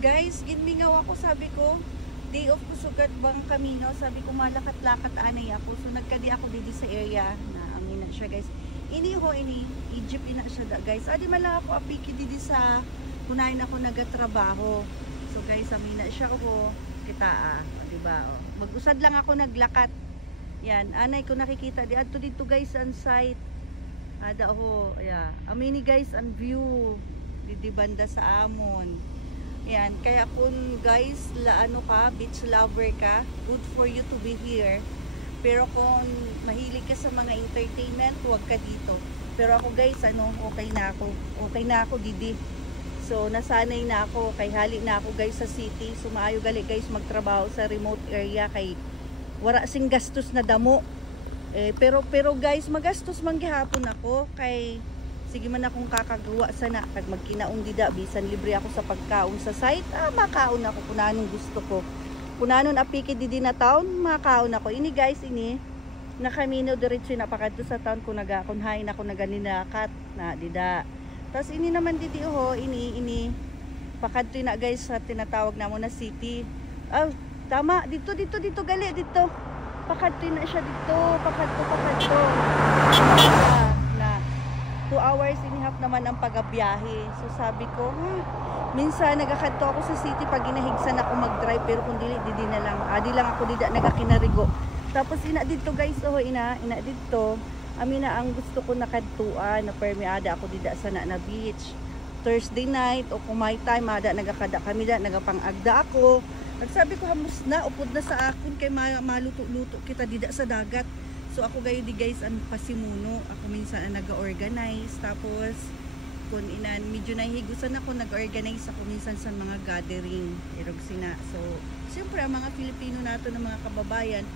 Guys, ginmingaw ako, sabi ko, day off ko sugat bang kamino, sabi ko malakat-lakat anay ako. So nagkadi ako dito sa area na amin na siya guys. Ini Egypt ina siya da, guys. Adi mala ako apiki dito sa kunain ako nagatrabaho. So guys, amin na siya ko kita di ba? Oh. Mag-usad lang ako naglakat. Yan, anay ko nakikita di adto dito guys ang site. Ada ako, amini guys ang view di banda sa amon. Yan, kaya kung guys, beach lover ka, good for you to be here. Pero kung mahilig ka sa mga entertainment, huwag ka dito. Pero ako guys, okay na ako. Okay na ako, didi. So, nasanay na ako, kay hali na ako guys sa city. So, maayo gali guys magtrabaho sa remote area, kay wala sing gastos na damo. Pero guys, magastos man gihapon ako, kay sige man akong kakagawa sana kag magkinaon dida bisan libre ako sa pagkaon sa site, makaon ako kunanon gusto ko, kunanon apiki didi na taon, makaon ako. Ini guys, nakamino diretso na pakadto sa taon ko nagakunhain ako naganinakat na dida. Tapos ini naman didi ini pakadto na guys sa tinatawag namo na city. Tama dito gali dito, pakadto na siya dito, pakadto 2 hours and a half naman ang pagabiyahe. So sabi ko, minsan nagakadto ako sa city pag ginahigsan ako mag-drive, pero kung dili na lang. Di lang ako dida nagakinarigo. Tapos ina dito guys, ina dito. Amina ang gusto ko nakadtuan na permiada ako dida sana na beach. Thursday night o kung may time ada nagakada kami da, nagapangagda ako. Nagsabi ko hamos na upod na sa akon kay maluto-luto kita dida sa dagat. So ako gayo di guys ang pasimuno, ako minsan ang nag-organize, tapos kung medyo nahigusan ako, nag-organize ako minsan sa mga gathering, sina. So siyempre ang mga Filipino nato ng mga kababayan,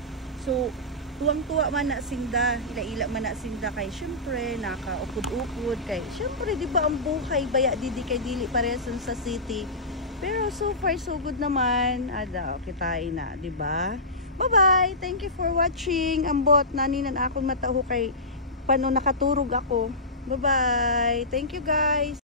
so tuwang-tuwa man na sinda, ila-ila man na sinda, kay siyempre nakaupod-upod, kay siyempre di ba ang buhay baya didi kay dili parehas sa city. Pero so far so good naman, kitain na, di ba? Bye-bye! Thank you for watching. Ambot, naninan akong mataho kay paano nakaturog ako. Bye-bye! Thank you guys!